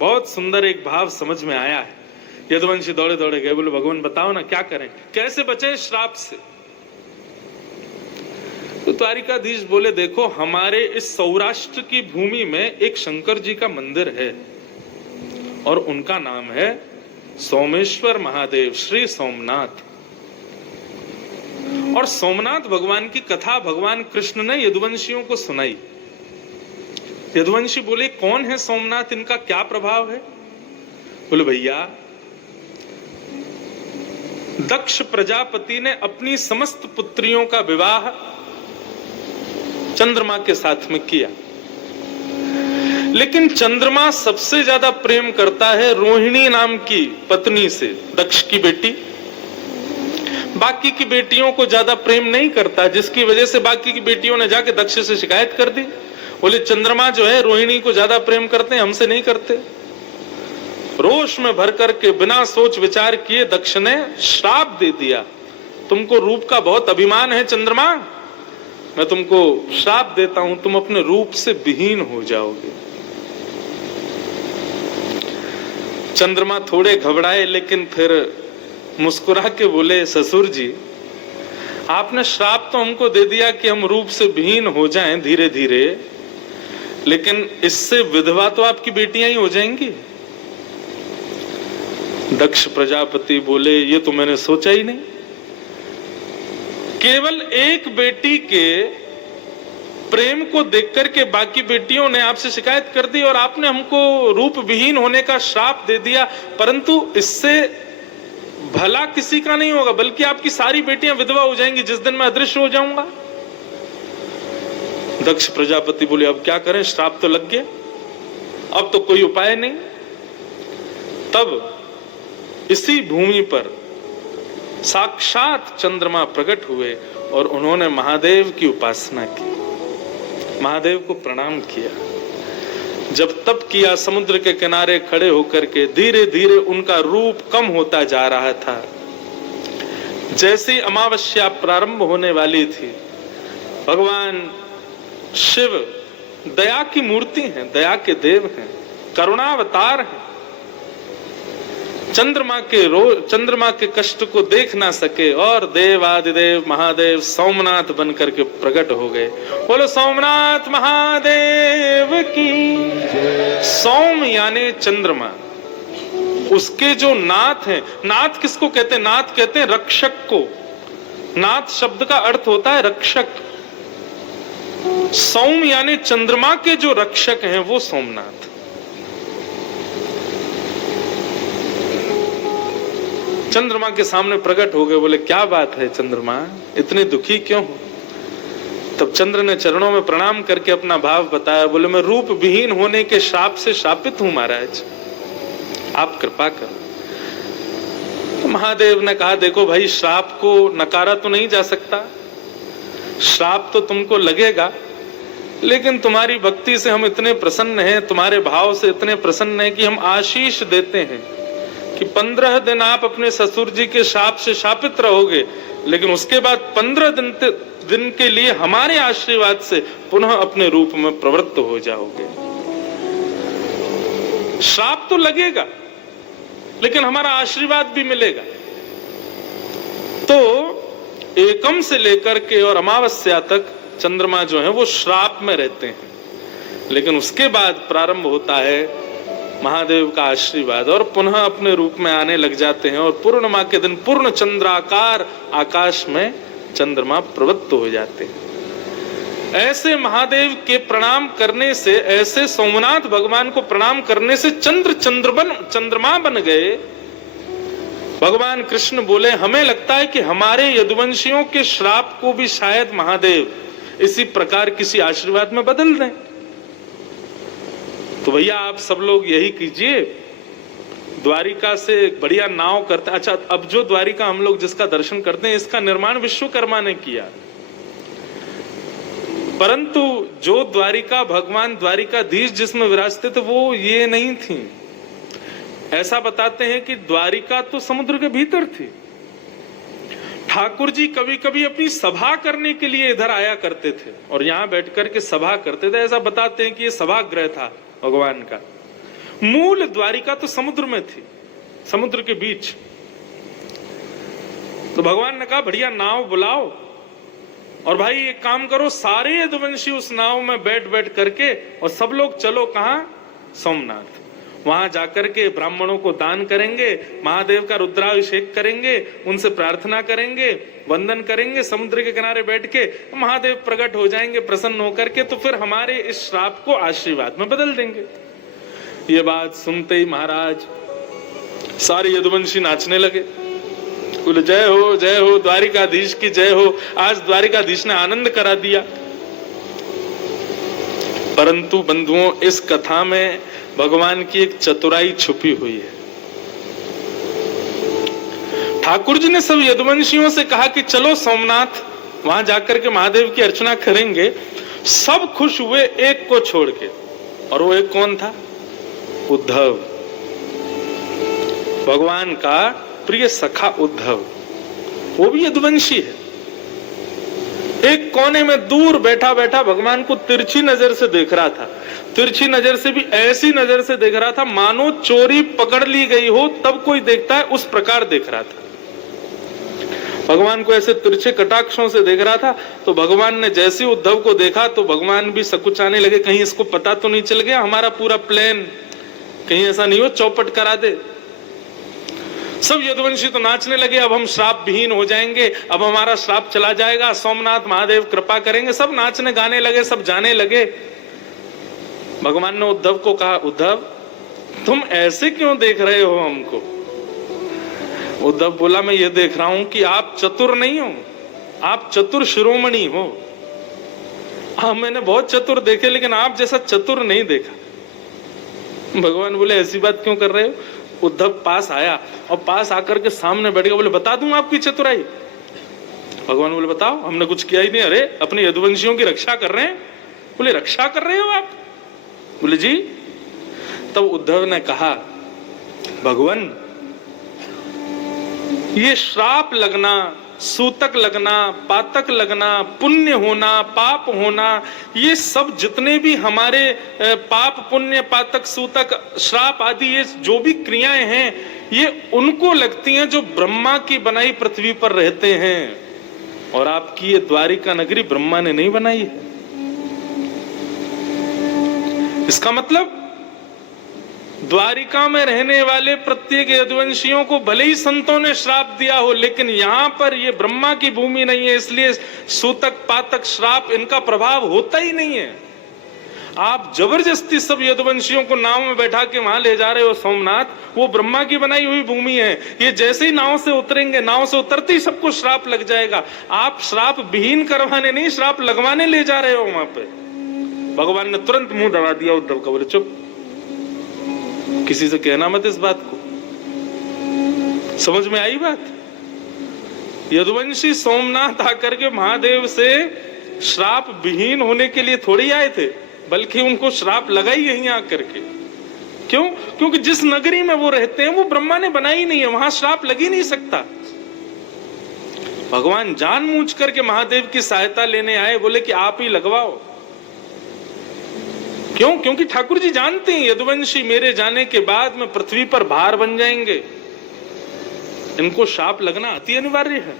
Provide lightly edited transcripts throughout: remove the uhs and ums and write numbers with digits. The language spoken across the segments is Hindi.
बहुत सुंदर एक भाव समझ में आया है। यदुवंशी दौड़े दौड़े गए, बोले भगवान बताओ ना क्या करें, कैसे बचें श्राप से। तो द्वारिकाधीश बोले देखो, हमारे इस सौराष्ट्र की भूमि में एक शंकर जी का मंदिर है और उनका नाम है सोमेश्वर महादेव, श्री सोमनाथ। और सोमनाथ भगवान की कथा भगवान कृष्ण ने यदुवंशियों को सुनाई। यदुवंशी बोले कौन है सोमनाथ, इनका क्या प्रभाव है? बोले भैया, दक्ष प्रजापति ने अपनी समस्त पुत्रियों का विवाह चंद्रमा के साथ में किया, लेकिन चंद्रमा सबसे ज्यादा प्रेम करता है रोहिणी नाम की पत्नी से, दक्ष की बेटी। बाकी की बेटियों को ज्यादा प्रेम नहीं करता, जिसकी वजह से बाकी की बेटियों ने जाके दक्ष से शिकायत कर दी। बोले चंद्रमा जो है रोहिणी को ज्यादा प्रेम करते हैं, हमसे नहीं करते। रोष में भर करके बिना सोच विचार किए दक्ष ने श्राप दे दिया, तुमको रूप का बहुत अभिमान है चंद्रमा, मैं तुमको श्राप देता हूं, तुम अपने रूप से विहीन हो जाओगे। चंद्रमा थोड़े घबराए, लेकिन फिर मुस्कुरा के बोले ससुर जी, आपने श्राप तो हमको दे दिया कि हम रूप से विहीन हो जाएं धीरे धीरे, लेकिन इससे विधवा तो आपकी बेटियां ही हो जाएंगी। दक्ष प्रजापति बोले ये तो मैंने सोचा ही नहीं। केवल एक बेटी के प्रेम को देख करके बाकी बेटियों ने आपसे शिकायत कर दी और आपने हमको रूप विहीन होने का श्राप दे दिया, परंतु इससे भला किसी का नहीं होगा, बल्कि आपकी सारी बेटियां विधवा हो जाएंगी जिस दिन मैं अदृश्य हो जाऊंगा। दक्ष प्रजापति बोले अब क्या करें, श्राप तो लग गया, अब तो कोई उपाय नहीं। तब इसी भूमि पर साक्षात चंद्रमा प्रकट हुए और उन्होंने महादेव की उपासना की, महादेव को प्रणाम किया। जब तप किया, समुद्र के किनारे खड़े होकर के धीरे धीरे उनका रूप कम होता जा रहा था। जैसी अमावस्या प्रारंभ होने वाली थी, भगवान शिव दया की मूर्ति हैं, दया के देव हैं, करुणावतार हैं। चंद्रमा के कष्ट को देख ना सके और देवादिदेव महादेव सोमनाथ बन करके प्रकट हो गए। बोलो सोमनाथ महादेव की। सोम यानी चंद्रमा, उसके जो नाथ हैं, नाथ किसको कहते हैं? नाथ कहते हैं रक्षक को। नाथ शब्द का अर्थ होता है रक्षक। सोम यानी चंद्रमा के जो रक्षक हैं वो सोमनाथ। चंद्रमा के सामने प्रकट हो गए। बोले क्या बात है चंद्रमा, इतने दुखी क्यों हो? तब चंद्र ने चरणों में प्रणाम करके अपना भाव बताया। बोले मैं रूप विहीन होने के श्राप से शापित हूं महाराज, आप कृपा करो। तो महादेव ने कहा देखो भाई, श्राप को नकारा तो नहीं जा सकता, श्राप तो तुमको लगेगा, लेकिन तुम्हारी भक्ति से हम इतने प्रसन्न हैं, तुम्हारे भाव से इतने प्रसन्न हैं कि हम आशीष देते हैं कि 15 दिन आप अपने ससुर जी के शाप से शापित रहोगे, लेकिन उसके बाद 15 दिन के लिए हमारे आशीर्वाद से पुनः अपने रूप में प्रवृत्त हो जाओगे। शाप तो लगेगा, लेकिन हमारा आशीर्वाद भी मिलेगा। तो एकम से लेकर के और अमावस्या तक चंद्रमा जो है वो श्राप में रहते हैं, लेकिन उसके बाद प्रारंभ होता है महादेव का आशीर्वाद और पुनः अपने रूप में आने लग जाते हैं। और पूर्णिमा के दिन पूर्ण चंद्राकार आकाश में चंद्रमा प्रवृत्त हो जाते हैं। ऐसे महादेव के प्रणाम करने से, ऐसे सोमनाथ भगवान को प्रणाम करने से चंद्रमा बन गए। भगवान कृष्ण बोले हमें लगता है कि हमारे यदुवंशियों के श्राप को भी शायद महादेव इसी प्रकार किसी आशीर्वाद में बदल दें। तो भैया आप सब लोग यही कीजिए, द्वारिका से बढ़िया नाव करते। अच्छा, अब जो द्वारिका हम लोग जिसका दर्शन करते हैं, इसका निर्माण विश्वकर्मा ने किया, परंतु जो द्वारिका भगवान द्वारिकाधीश जिसमें विराजते थे वो ये नहीं थी। ऐसा बताते हैं कि द्वारिका तो समुद्र के भीतर थी। ठाकुर जी कभी कभी अपनी सभा करने के लिए इधर आया करते थे और यहाँ बैठ करके सभा करते थे। ऐसा बताते हैं कि ये सभागृह था भगवान का। मूल द्वारिका तो समुद्र में थी, समुद्र के बीच। तो भगवान ने कहा बढ़िया नाव बुलाओ और भाई एक काम करो, सारे यदुवंशी उस नाव में बैठ बैठ करके और सब लोग चलो कहां? सोमनाथ। वहां जाकर के ब्राह्मणों को दान करेंगे, महादेव का रुद्राभिषेक करेंगे, उनसे प्रार्थना करेंगे, वंदन करेंगे, समुद्र के किनारे बैठ के महादेव प्रकट हो जाएंगे प्रसन्न होकर के, तो फिर हमारे इस श्राप को आशीर्वाद में बदल देंगे। ये बात सुनते ही महाराज सारे यदुवंशी नाचने लगे, बोले जय हो द्वारिकाधीश की जय हो, आज द्वारिकाधीश ने आनंद करा दिया। परंतु बंधुओं, इस कथा में भगवान की एक चतुराई छुपी हुई है। ठाकुर जी ने सब यदुवंशियों से कहा कि चलो सोमनाथ, वहां जाकर के महादेव की अर्चना करेंगे। सब खुश हुए एक को छोड़ के, और वो एक कौन था? उद्धव, भगवान का प्रिय सखा उद्धव, वो भी यदुवंशी है। एक कोने में दूर बैठा बैठा भगवान को तिरछी नजर से देख रहा था, तिरछी नजर से भी ऐसी नजर से देख रहा था मानो चोरी पकड़ ली गई हो तब कोई देखता है, उस प्रकार देख रहा था। भगवान को ऐसे तिरछे कटाक्षों से देख रहा था। तो भगवान ने जैसे उद्धव को देखा तो भगवान भी सकुचाने लगे, कहीं इसको पता तो नहीं चल गया हमारा पूरा प्लान, कहीं ऐसा नहीं हो चौपट करा दे। सब यदुवंशी तो नाचने लगे, अब हम श्राप विहीन हो जाएंगे, अब हमारा श्राप चला जाएगा, सोमनाथ महादेव कृपा करेंगे। सब नाचने गाने लगे, सब जाने लगे। भगवान ने उद्धव को कहा, उद्धव तुम ऐसे क्यों देख रहे हो हमको? उद्धव बोला, मैं ये देख रहा हूं कि आप चतुर नहीं हो, आप चतुर शिरोमणि हो। हाँ, मैंने बहुत चतुर देखे लेकिन आप जैसा चतुर नहीं देखा। भगवान बोले, ऐसी बात क्यों कर रहे हो? उद्धव पास आया और पास आकर के सामने बैठ गया, बोले बता दूं आपकी चतुराई? भगवान बोले बताओ, हमने कुछ किया ही नहीं। अरे अपने यदुवंशियों की रक्षा कर रहे हैं। बोले रक्षा कर रहे हो आप? बोले जी। तब उद्धव ने कहा, भगवान ये श्राप लगना, सूतक लगना, पातक लगना, पुण्य होना, पाप होना, ये सब जितने भी हमारे पाप पुण्य पातक सूतक श्राप आदि ये जो भी क्रियाएं हैं, ये उनको लगती हैं जो ब्रह्मा की बनाई पृथ्वी पर रहते हैं। और आपकी ये द्वारिका नगरी ब्रह्मा ने नहीं बनाई है। इसका मतलब द्वारिका में रहने वाले प्रत्येक यदुवंशियों को भले ही संतों ने श्राप दिया हो, लेकिन यहां पर ये ब्रह्मा की भूमि नहीं है, इसलिए सूतक पातक श्राप इनका प्रभाव होता ही नहीं है। आप जबरदस्ती सब यदुवंशियों को नाव में बैठा के वहां ले जा रहे हो सोमनाथ, वो ब्रह्मा की बनाई हुई भूमि है। ये जैसे ही नाव से उतरेंगे, नाव से उतरते ही सबको श्राप लग जाएगा। आप श्राप विहीन करवाने नहीं, श्राप लगवाने ले जा रहे हो वहां पे। भगवान ने तुरंत मुंह दबा दिया उद्धव का, बोले चुप, किसी से कहना मत इस बात को। समझ में आई बात? यदुवंशी सोमनाथ आकर के महादेव से श्राप विहीन होने के लिए थोड़ी आए थे, बल्कि उनको श्राप लगा ही यहीं आकर के। क्यों? क्योंकि जिस नगरी में वो रहते हैं वो ब्रह्मा ने बनाई नहीं है, वहां श्राप लग ही नहीं सकता। भगवान जानबूझ करके महादेव की सहायता लेने आए, बोले कि आप ही लगवाओ। क्यों? क्योंकि ठाकुर जी जानते हैं यदुवंशी मेरे जाने के बाद में पृथ्वी पर भार बन जाएंगे, इनको शाप लगना अति अनिवार्य है।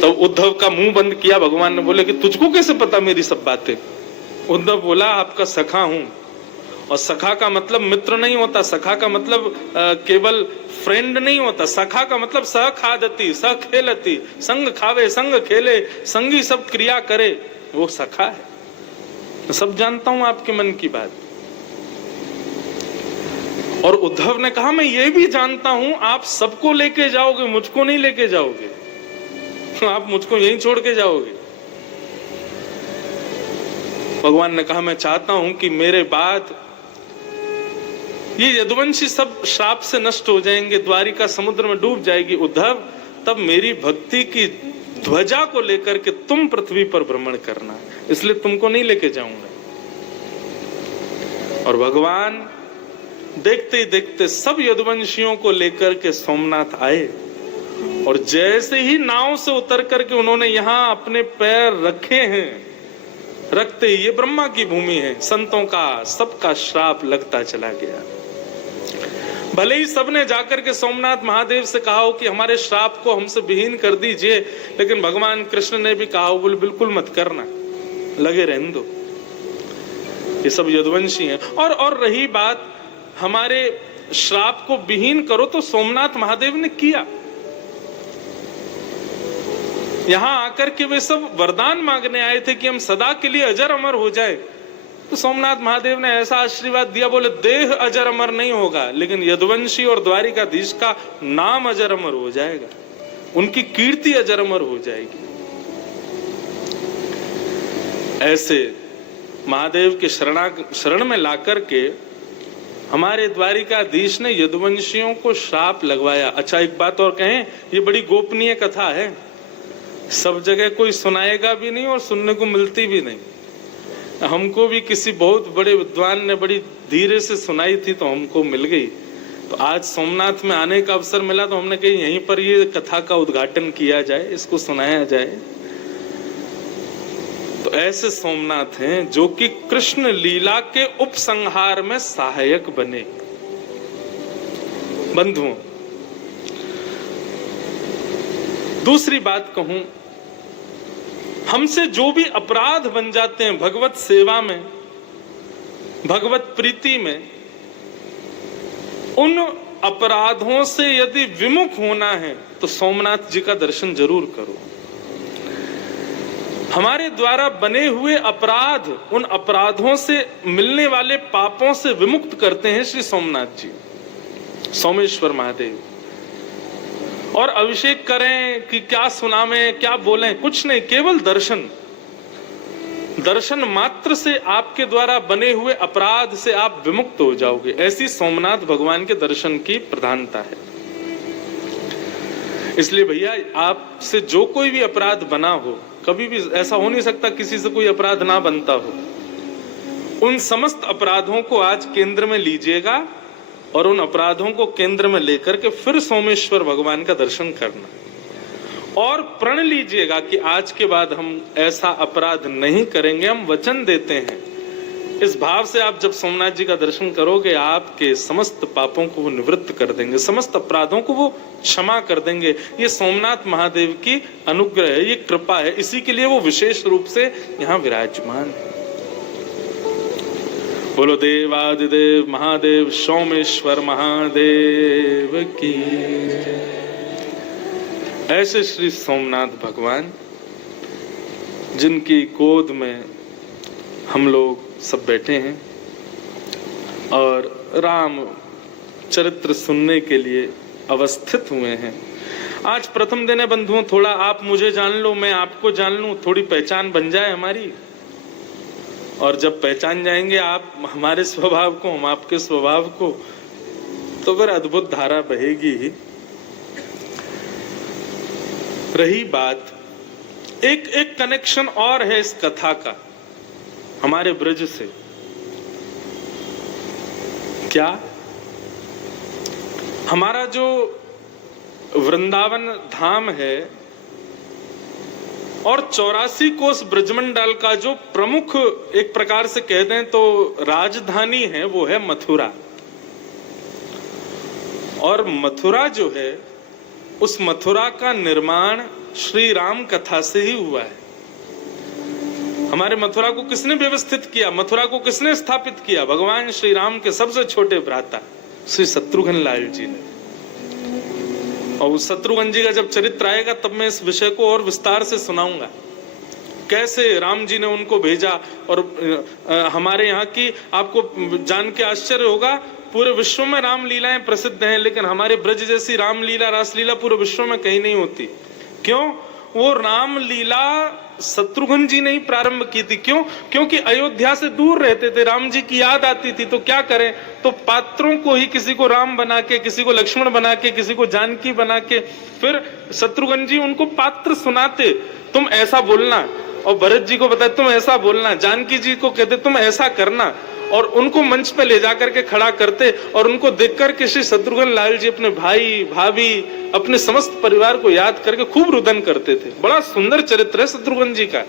तो उद्धव का मुंह बंद किया भगवान ने, बोले कि तुझको कैसे पता मेरी सब बातें? उद्धव बोला, आपका सखा हूं, और सखा का मतलब मित्र नहीं होता, सखा का मतलब केवल फ्रेंड नहीं होता। सखा का मतलब सह खादती सह खेलती, संग खावे संग खेले, संगी सब क्रिया करे, वो सखा है। सब जानता हूं आपके मन की बात। और उद्धव ने कहा, मैं ये भी जानता हूं आप सबको लेके जाओगे, मुझको नहीं लेके जाओगे, आप मुझको यहीं छोड़ के जाओगे। भगवान ने कहा, मैं चाहता हूं कि मेरे बाद ये यदुवंशी सब श्राप से नष्ट हो जाएंगे, द्वारिका समुद्र में डूब जाएगी उद्धव, तब मेरी भक्ति की ध्वजा को लेकर के तुम पृथ्वी पर भ्रमण करना, इसलिए तुमको नहीं लेके जाऊंगा। और भगवान देखते ही देखते सब यदुवंशियों को लेकर के सोमनाथ आए, और जैसे ही नाव से उतर करके उन्होंने यहां अपने पैर रखे हैं, रखते ही ये ब्रह्मा की भूमि है, संतों का सबका श्राप लगता चला गया। भले ही सबने जाकर के सोमनाथ महादेव से कहा हो कि हमारे श्राप को हमसे विहीन कर दीजिए, लेकिन भगवान कृष्ण ने भी कहा हो बोले बिल्कुल मत करना, लगे रहने दो, ये सब यदुवंशी हैं। और रही बात हमारे श्राप को विहीन करो, तो सोमनाथ महादेव ने किया। यहां आकर के वे सब वरदान मांगने आए थे कि हम सदा के लिए अजर अमर हो जाए, तो सोमनाथ महादेव ने ऐसा आशीर्वाद दिया, बोले देह अजर अमर नहीं होगा, लेकिन यदुवंशी और द्वारिकाधीश का नाम अजर अमर हो जाएगा, उनकी कीर्ति अजर अमर हो जाएगी। ऐसे महादेव के शरण में लाकर के हमारे द्वारिकाधीश ने यदुवंशियों को श्राप लगवाया। अच्छा, एक बात और कहें, ये बड़ी गोपनीय कथा है, सब जगह कोई सुनाएगा भी नहीं और सुनने को मिलती भी नहीं। हमको भी किसी बहुत बड़े विद्वान ने बड़ी धीरे से सुनाई थी तो हमको मिल गई, तो आज सोमनाथ में आने का अवसर मिला तो हमने कही यहीं पर ये कथा का उद्घाटन किया जाए, इसको सुनाया जाए। तो ऐसे सोमनाथ हैं जो कि कृष्ण लीला के उपसंहार में सहायक बने। बंधुओं, दूसरी बात कहूं, हमसे जो भी अपराध बन जाते हैं भगवत सेवा में, भगवत प्रीति में, उन अपराधों से यदि विमुख होना है तो सोमनाथ जी का दर्शन जरूर करो। हमारे द्वारा बने हुए अपराध, उन अपराधों से मिलने वाले पापों से विमुक्त करते हैं श्री सोमनाथ जी, सोमेश्वर महादेव। और अभिषेक करें कि क्या सुनावें, क्या बोलें, कुछ नहीं, केवल दर्शन, दर्शन मात्र से आपके द्वारा बने हुए अपराध से आप विमुक्त हो जाओगे। ऐसी सोमनाथ भगवान के दर्शन की प्रधानता है। इसलिए भैया, आपसे जो कोई भी अपराध बना हो, कभी भी ऐसा हो नहीं सकता किसी से कोई अपराध ना बनता हो, उन समस्त अपराधों को आज केंद्र में लीजिएगा और उन अपराधों को केंद्र में लेकर के फिर सोमेश्वर भगवान का दर्शन करना। और प्रण लीजिएगा कि आज के बाद हम ऐसा अपराध नहीं करेंगे, हम वचन देते हैं। इस भाव से आप जब सोमनाथ जी का दर्शन करोगे, आपके समस्त पापों को वो निवृत्त कर देंगे, समस्त अपराधों को वो क्षमा कर देंगे। ये सोमनाथ महादेव की अनुग्रह है, ये कृपा है, इसी के लिए वो विशेष रूप से यहाँ विराजमान है। बोलो देवादिदेव महादेव सोमेश्वर महादेव की। ऐसे श्री सोमनाथ भगवान, जिनकी गोद में हम लोग सब बैठे हैं और राम चरित्र सुनने के लिए अवस्थित हुए हैं। आज प्रथम दिन है बंधुओं, थोड़ा आप मुझे जान लो, मैं आपको जान लूं, थोड़ी पहचान बन जाए हमारी। और जब पहचान जाएंगे आप हमारे स्वभाव को, हम आपके स्वभाव को, तो फिर अद्भुत धारा बहेगी ही। रही बात, एक कनेक्शन और है इस कथा का हमारे ब्रज से। क्या? हमारा जो वृंदावन धाम है और 84 कोस ब्रजमंडल का जो प्रमुख, एक प्रकार से कह दें तो राजधानी है, वो है मथुरा। और मथुरा जो है, उस मथुरा का निर्माण श्री राम कथा से ही हुआ है। हमारे मथुरा को किसने व्यवस्थित किया, मथुरा को किसने स्थापित किया? भगवान श्री राम के सबसे छोटे भ्राता श्री शत्रुघ्न लाल जी ने। और उस शत्रुघ्न जी का जब चरित्र आएगा तब मैं इस विषय को और विस्तार से सुनाऊंगा, कैसे राम जी ने उनको भेजा। और हमारे यहाँ की आपको जान के आश्चर्य होगा, पूरे विश्व में राम लीलाएं प्रसिद्ध हैं, लेकिन हमारे ब्रज जैसी राम लीला, रासलीला पूरे विश्व में कहीं नहीं होती। क्यों? वो राम लीला शत्रुघ्न जी ने ही प्रारंभ की थी। क्यों? क्योंकि अयोध्या से दूर रहते थे, राम जी की याद आती थी, तो क्या करें, तो पात्रों को ही किसी को राम बना के, किसी को लक्ष्मण बना के, किसी को जानकी बना के, फिर शत्रुघ्न जी उनको पात्र सुनाते, तुम ऐसा बोलना, और भरत जी को बताते तुम ऐसा बोलना, जानकी जी को कहते तुम ऐसा करना, और उनको मंच पे ले जाकर के खड़ा करते। और उनको देखकर के श्री शत्रुघ्न लाल जी अपने भाई भाभी, अपने समस्त परिवार को याद करके खूब रुदन करते थे। बड़ा सुंदर चरित्र है शत्रुघ्न जी का।